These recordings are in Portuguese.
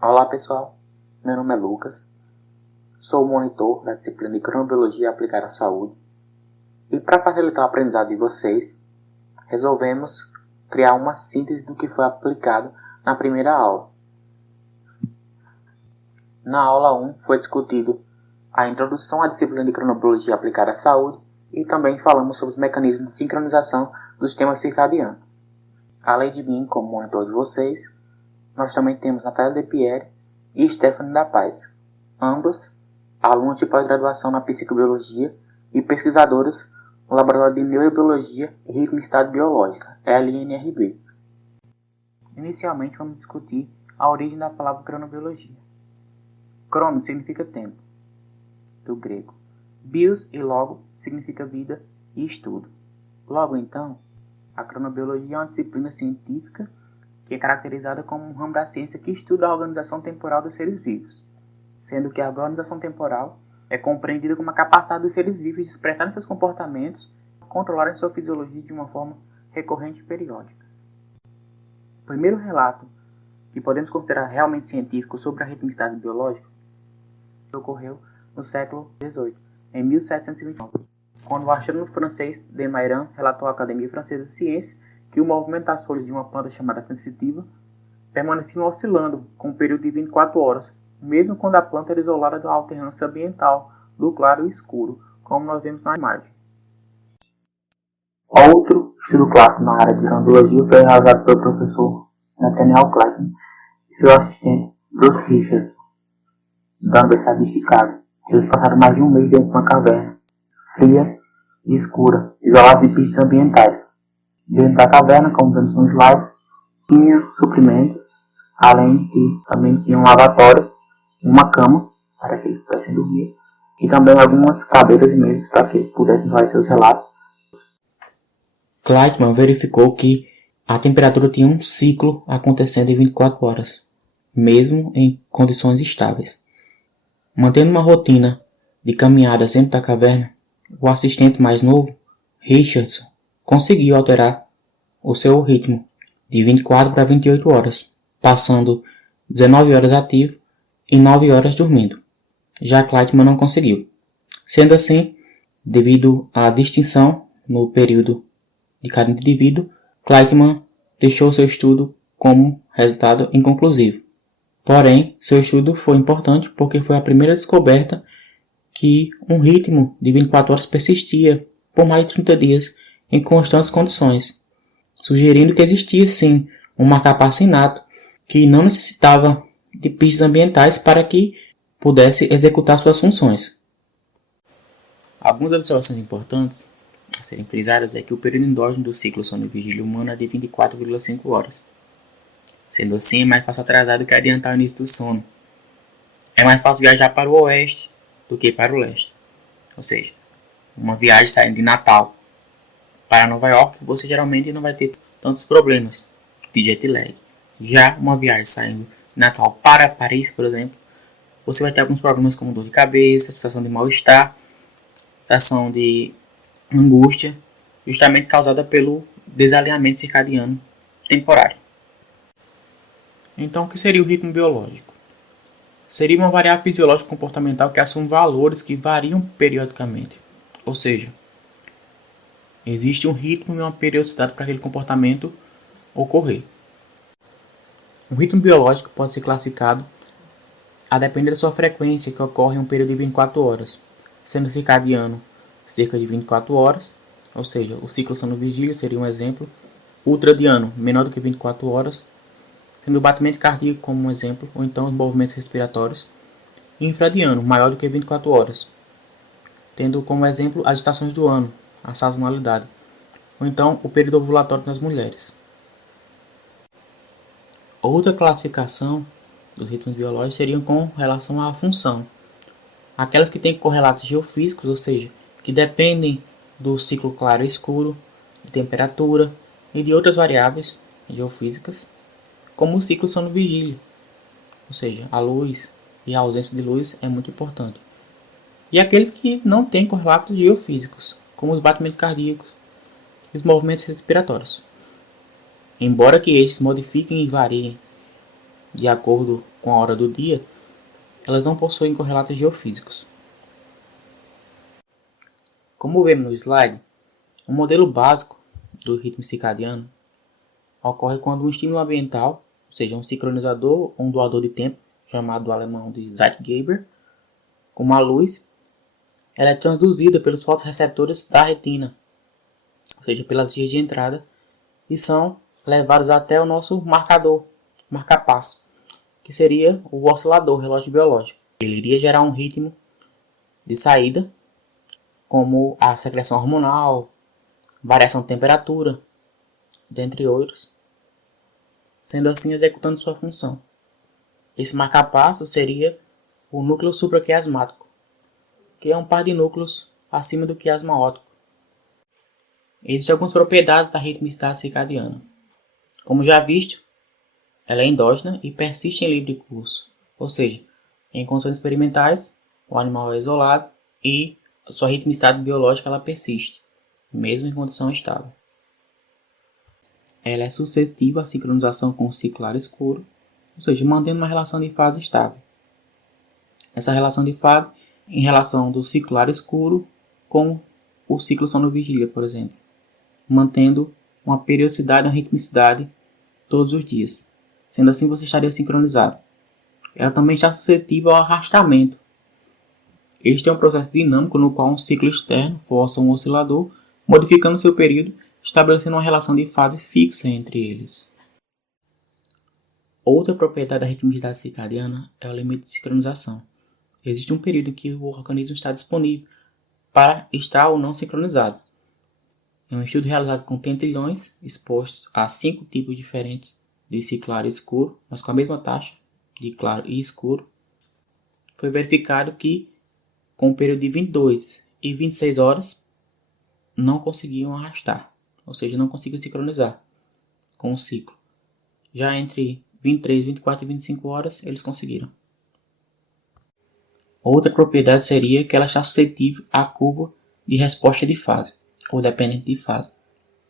Olá pessoal, meu nome é Lucas, sou monitor da disciplina de Cronobiologia aplicada à saúde e para facilitar o aprendizado de vocês, resolvemos criar uma síntese do que foi aplicado na primeira aula. Na aula 1 foi discutido a introdução à disciplina de Cronobiologia aplicada à saúde e também falamos sobre os mecanismos de sincronização do sistema circadiano. Além de mim, como monitor de vocês, nós também temos Natália De Pierre e Stephanie da Paz, ambos alunos de pós-graduação na psicobiologia e pesquisadores no Laboratório de Neurobiologia e Ritmicidade Biológica, LNRB. Inicialmente vamos discutir a origem da palavra cronobiologia. Crono significa tempo, do grego. Bios e logo significa vida e estudo. Logo então, a cronobiologia é uma disciplina científica que é caracterizada como um ramo da ciência que estuda a organização temporal dos seres vivos, sendo que a organização temporal é compreendida como a capacidade dos seres vivos de expressarem seus comportamentos e controlarem sua fisiologia de uma forma recorrente e periódica. O primeiro relato que podemos considerar realmente científico sobre a ritmicidade biológica ocorreu no século XVIII, em 1729. Quando o astrônomo francês de Mairan relatou à Academia Francesa de Ciências que o movimento das folhas de uma planta chamada sensitiva permaneciam oscilando com um período de 24 horas, mesmo quando a planta era isolada da alternância ambiental do claro e escuro, como nós vemos na imagem. Outro estudo clássico na área de cronobiologia foi realizado pelo professor Nathaniel Kleitman e seu assistente Bruce Richards, da Universidade de Chicago. Eles passaram mais de um mês dentro de uma caverna fria e escura, isolados de pistas ambientais. Dentro da caverna, como vemos no slide, tinha suprimentos, além de que também tinha um lavatório, uma cama para que eles pudessem dormir, e também algumas cadeiras e mesas para que eles pudessem fazer seus relatos. Kleitman verificou que a temperatura tinha um ciclo acontecendo em 24 horas, mesmo em condições estáveis. Mantendo uma rotina de caminhadas dentro da caverna, o assistente mais novo, Richardson, conseguiu alterar o seu ritmo de 24 para 28 horas, passando 19 horas ativo e 9 horas dormindo. Já Kleitman não conseguiu. Sendo assim, devido à distinção no período de cada indivíduo, Kleitman deixou seu estudo como resultado inconclusivo. Porém, seu estudo foi importante porque foi a primeira descoberta que um ritmo de 24 horas persistia por mais de 30 dias em constantes condições, sugerindo que existia sim um marcapasso inato que não necessitava de pistas ambientais para que pudesse executar suas funções. Algumas observações importantes a serem frisadas é que o período endógeno do ciclo sono e vigília humano é de 24,5 horas. Sendo assim, é mais fácil atrasar do que adiantar o início do sono. É mais fácil viajar para o oeste do que para o leste. Ou seja, uma viagem saindo de Natal para Nova York, você geralmente não vai ter tantos problemas de jet lag. Já uma viagem saindo de Natal para Paris, por exemplo, você vai ter alguns problemas como dor de cabeça, sensação de mal-estar, sensação de angústia, justamente causada pelo desalinhamento circadiano temporário. Então, o que seria o ritmo biológico? Seria uma variável fisiológica comportamental que assume valores que variam periodicamente. Ou seja, existe um ritmo e uma periodicidade para aquele comportamento ocorrer. O ritmo biológico pode ser classificado a depender da sua frequência, que ocorre em um período de 24 horas, sendo circadiano cerca de 24 horas, ou seja, o ciclo sono-vigília seria um exemplo, ultradiano menor do que 24 horas, sendo o batimento cardíaco como um exemplo, ou então os movimentos respiratórios, e infradiano maior do que 24 horas, tendo como exemplo as estações do ano, a sazonalidade, ou então o período ovulatório nas mulheres. Outra classificação dos ritmos biológicos seriam com relação à função. Aquelas que têm correlatos geofísicos, ou seja, que dependem do ciclo claro e escuro, de temperatura e de outras variáveis geofísicas, como o ciclo sono-vigília, ou seja, a luz e a ausência de luz é muito importante. E aqueles que não têm correlatos geofísicos, como os batimentos cardíacos e os movimentos respiratórios. Embora que estes modifiquem e variem de acordo com a hora do dia, elas não possuem correlatos geofísicos. Como vemos no slide, o modelo básico do ritmo circadiano ocorre quando um estímulo ambiental, ou seja, um sincronizador ou um doador de tempo, chamado do alemão de Zeitgeber, como a luz, ela é transduzida pelos fotorreceptores da retina, ou seja, pelas vias de entrada, e são levados até o nosso marcador, marca-passo, que seria o oscilador, relógio biológico. Ele iria gerar um ritmo de saída, como a secreção hormonal, variação de temperatura, dentre outros, sendo assim executando sua função. Esse marca-passo seria o núcleo supraquiasmático, que é um par de núcleos acima do quiasma óptico. Existem algumas propriedades da ritmicidade circadiana. Como já visto, ela é endógena e persiste em livre curso, ou seja, em condições experimentais, o animal é isolado e a sua ritmicidade biológica ela persiste, mesmo em condição estável. Ela é suscetível à sincronização com o ciclo claro-escuro, ou seja, mantendo uma relação de fase estável. Essa relação de fase em relação do ciclo claro-escuro com o ciclo sono-vigília, por exemplo, mantendo uma periodicidade e uma ritmicidade todos os dias. Sendo assim, você estaria sincronizado. Ela também está suscetível ao arrastamento. Este é um processo dinâmico no qual um ciclo externo força um oscilador, modificando seu período, estabelecendo uma relação de fase fixa entre eles. Outra propriedade da ritmicidade circadiana é o limite de sincronização. Existe um período em que o organismo está disponível para estar ou não sincronizado. Em um estudo realizado com tentilhões expostos a 5 tipos diferentes de ciclo claro e escuro, mas com a mesma taxa de claro e escuro, foi verificado que com o período de 22 e 26 horas não conseguiam arrastar, ou seja, não conseguiam sincronizar com o ciclo. Já entre 23, 24 e 25 horas eles conseguiram. Outra propriedade seria que ela está suscetível à curva de resposta de fase, ou dependente de fase,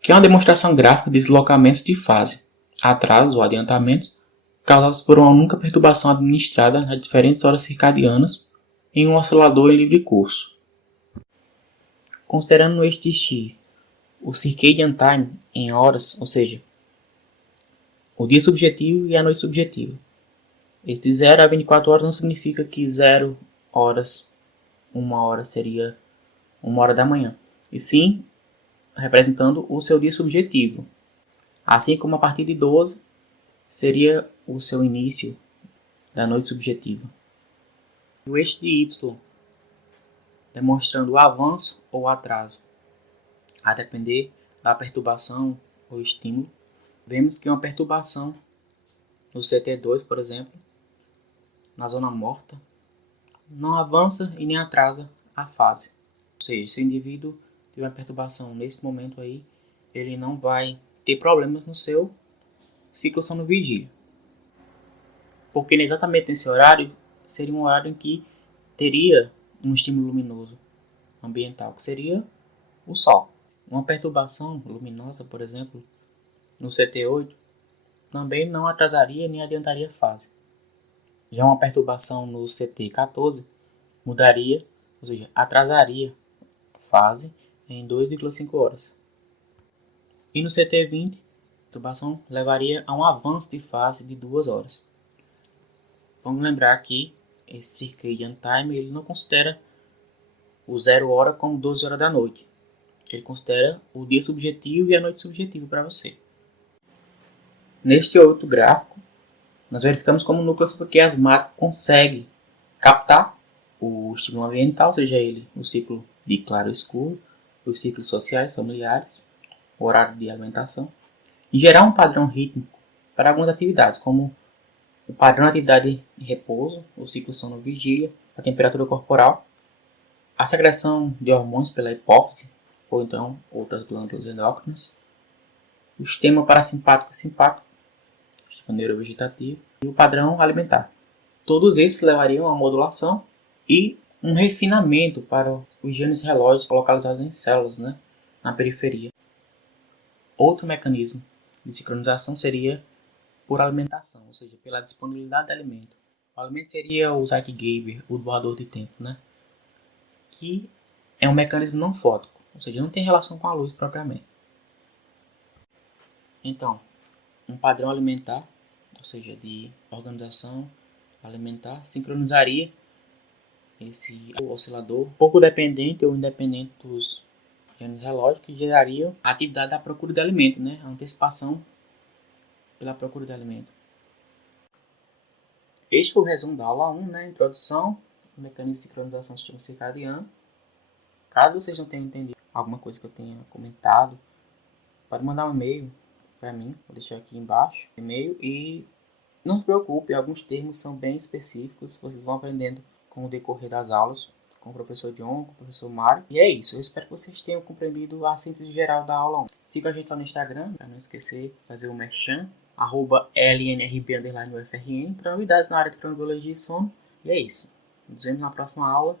que é uma demonstração gráfica de deslocamentos de fase, atrasos ou adiantamentos causados por uma única perturbação administrada nas diferentes horas circadianas em um oscilador em livre curso. Considerando no eixo de X o circadian time em horas, ou seja, o dia subjetivo e a noite subjetiva. Esse de 0 a 24 horas não significa que 0 horas, 1 hora seria 1 hora da manhã, e sim representando o seu dia subjetivo. Assim como a partir de 12 seria o seu início da noite subjetiva. O eixo de Y, demonstrando o avanço ou atraso, a depender da perturbação ou estímulo. Vemos que uma perturbação no CT2, por exemplo, na zona morta, não avança e nem atrasa a fase. Ou seja, se o indivíduo tiver uma perturbação nesse momento aí, ele não vai ter problemas no seu ciclo sono-vigília. Porque exatamente nesse horário, seria um horário em que teria um estímulo luminoso ambiental, que seria o Sol. Uma perturbação luminosa, por exemplo, no CT8, também não atrasaria nem adiantaria a fase. Já uma perturbação no CT14 mudaria, ou seja, atrasaria a fase em 2,5 horas. E no CT20, a perturbação levaria a um avanço de fase de 2 horas. Vamos lembrar que esse circadian time ele não considera o 0 hora como 12 horas da noite. Ele considera o dia subjetivo e a noite subjetiva para você. Neste outro gráfico, nós verificamos como o núcleo supraquiasmático consegue captar o estímulo ambiental, seja ele o ciclo de claro e escuro, os ciclos sociais, familiares, o horário de alimentação, e gerar um padrão rítmico para algumas atividades, como o padrão de atividade de repouso, o ciclo sono-vigília, a temperatura corporal, a secreção de hormônios pela hipófise, ou então outras glândulas endócrinas, o sistema parasimpático e simpático, o sistema neurovegetativo, e o padrão alimentar. Todos esses levariam a modulação e um refinamento para os genes relógios localizados em células, na periferia. Outro mecanismo de sincronização seria por alimentação, ou seja, pela disponibilidade de alimento. O alimento seria o Zeitgeber, o doador de tempo, né? Que é um mecanismo não fótico, ou seja, não tem relação com a luz propriamente. Então, um padrão alimentar, ou seja, de organização alimentar, sincronizaria esse oscilador, pouco dependente ou independente dos gêneros relógicos, que gerariam a atividade da procura de alimento, né? A antecipação pela procura de alimento. Este foi o resumo da aula 1, né? Introdução, mecanismo de sincronização do sistema circadiano. Caso vocês não tenham entendido alguma coisa que eu tenha comentado, pode mandar um e-mail para mim, vou deixar aqui embaixo o e-mail, e não se preocupe, alguns termos são bem específicos, vocês vão aprendendo com o decorrer das aulas, com o professor John, com o professor Mário. E é isso, eu espero que vocês tenham compreendido a síntese geral da aula 1. Siga a gente lá no Instagram, para não esquecer de fazer o merchan, @lnrb_ufrn, para novidades na área de cronobiologia e sono. E é isso, nos vemos na próxima aula.